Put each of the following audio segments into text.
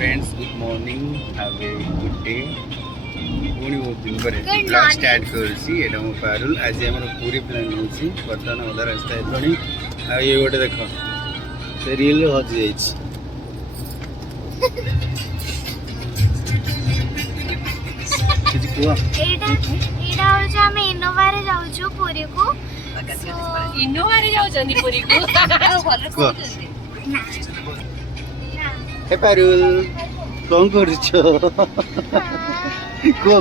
Friends good morning have a good day पुणी बहुत दिन पर ब्लॉग स्टार्ट करछि एटा मो पारुल आज हमर पूरी प्लान होछि वर्तमान अधा रास्ता एतणी आ ये गोटे देखो से रियल हज जाइछ किछ को एटा होछ हम इनोवा रे जाउछु पुरी को इनोवा रे जाउछन्ती पुरी को भल कहउछन्ती हे पारुल कौन करछ को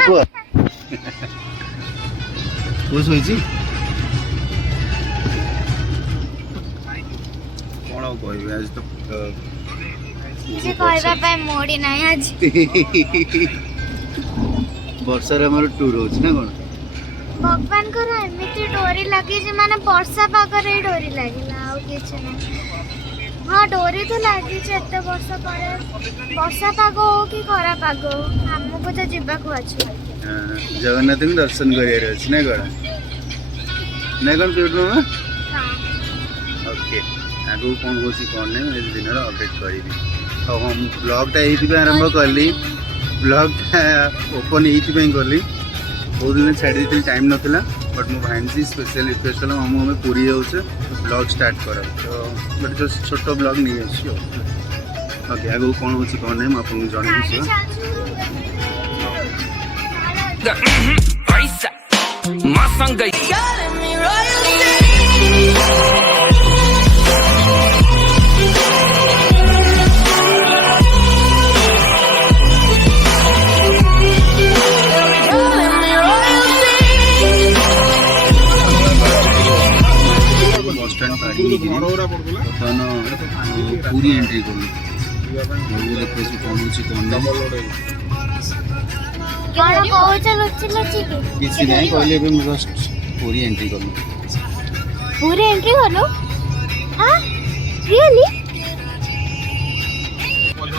वो सोइछि कोन कहबे आज तो जे कहबा पे मोडी नाही आज वर्षा रे हमर टूर होछ ना कोन भगवान को एमिति डोरी लगी जे माने वर्षा पाग रे डोरी लागिला आ किछ ना हाँ डोरी तो लगी एते वर्षा पड़े वर्षा पाग हो कि खरा पाग हमको तो जीवाको अछि जगन्नाथ को दर्शन करियर अछि ना कोन ना कोन पेटो में हां ओके आगु कोन होसी कोन नै ए दिन रो अपडेट करिबी तो हम ब्लॉग ता एथि आरंभ करली ब्लॉग ओपन एथि पे करली बहुत दिन छाड़ी दी टाइम नथिला बट मो भांजी स्पेशल रिक्वेस्ट कला हम हमें पूरी जाउछे ब्लॉग स्टार्ट करा तो बट जो छोटो ब्लॉग नहीं अछि ओके आगु कोन होसी कोन नै म आपन जणाई छी पैसा मसँग पूरी एंट्री कर किसी नहीं कहले जस्ट पूरी एंट्री कर पूरी एंट्री करलो हां रियली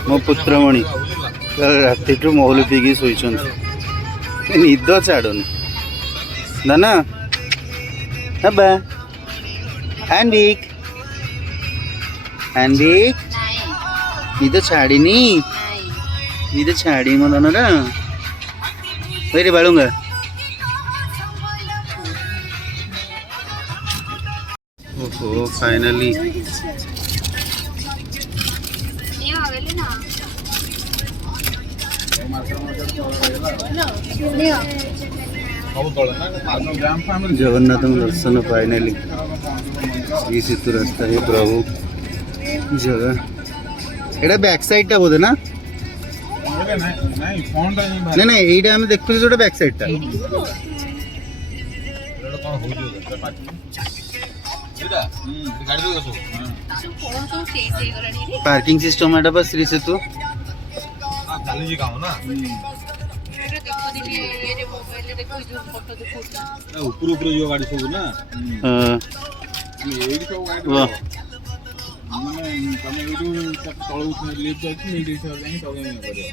मो पुत्रमणि कल राति टू मौल पीकी सोईछन निद छाड़न ना हबा हैंडबिक निद छाड़ीनी निद छाड़ी मो ना रे बालूंगा ओहो फाइनली जगन्नाथ दर्शन फाइनली श्री सेतु रास्ता है प्रभु जगह एटा बैक साइड टा बोधे ना नहीं नहीं एटा हम देखु जोटा बैक साइड टा पार्किंग सिस्टम एटा पर श्री सेतु चालीजी काम ना ऊपर ऊपर जो गाड़ी सब ना एडी सब गाड़ी माने तमे एडू तळ उठने लिफ्ट अछि एडी सब जाई तळे नहीं करियो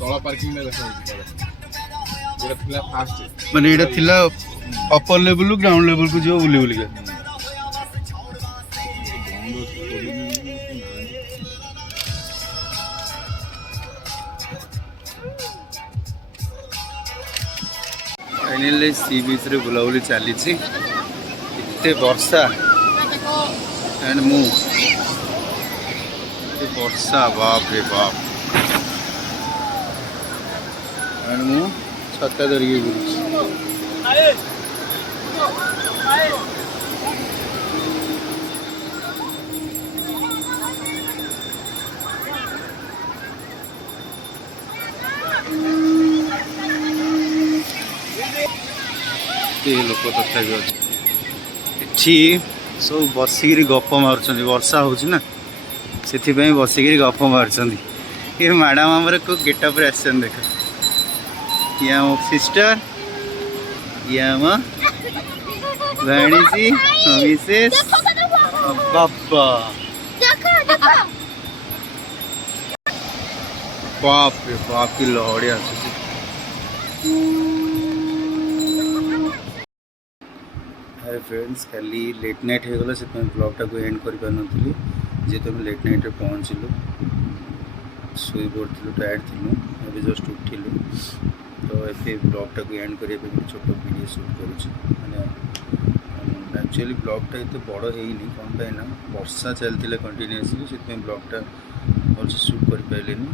तळ पार्किंग में बैठा एटा थिला फास्ट माने एटा थिला अपर लेवल ग्राउंड लेवल को जो बुली बुली के फाइनली सी बीच रे बुलाबुली चली इतने वर्षा एंड मु वर्षा बाप रे बाप एंड मु छत्ता धरिकी बुलुछि लोक तथापि अच्छी सब बसिक गप मार्च वर्षा होना से बसिक गप मार्च ये मैडम आमर को गेटअप आस देख ये मो सिस्टर ये आम भाणीजी मिसेस बाबा बाप रे बाप की लहड़ी आसुची हाय फ्रेंड्स खाली लेट नाइट हो गला से ब्लॉग टाक एंड कर पार नथली ଯେହେତु ଆମେ ଲେଟ୍ ନାଇଟ୍ରେ ପହଞ୍ଚିଲୁ, ଶୋଇ ପଡ଼ିଥିଲୁ, ଟାୟାର୍ଡ଼ ଥିଲୁ, ଏବେ ଜଷ୍ଟ ଉଠିଲୁ। ତ ଏବେ ବ୍ଲଗ୍ଟାକୁ ଏଣ୍ଡ କରିବା ପାଇଁ ଗୋଟେ ଛୋଟ ଭିଡ଼ିଓ ସୁଟ୍ କରୁଛି। ମାନେ ଆକ୍ଚୁଆଲି ବ୍ଲଗ୍ଟା ଏତେ ବଡ଼ ହେଇନି, କ'ଣ ପାଇଁ ନା ବର୍ଷା ଚାଲିଥିଲା କଣ୍ଟିନ୍ୟୁଅସଲି, ସେଥିପାଇଁ ବ୍ଲଗ୍ଟା ଭଲସେ ସୁଟ୍ କରିପାରିଲିନି।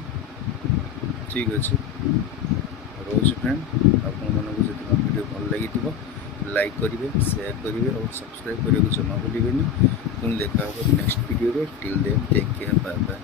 ଠିକ୍ ଅଛି, ରହୁଛି ଫ୍ରେଣ୍ଡ। ଆପଣମାନଙ୍କୁ ଯଦି ମୋ ଭିଡ଼ିଓ ଭଲ ଲାଗିଥିବ ଲାଇକ୍ କରିବେ, ସେୟାର କରିବେ ଆଉ ସବସ୍କ୍ରାଇବ୍ କରିବାକୁ ଜମା ଭୁଲିବେନି। ପୁଣି ଦେଖା ହେବ ନେକ୍ସଟ ଭିଡ଼ିଓରେ। Till then take care, bye bye.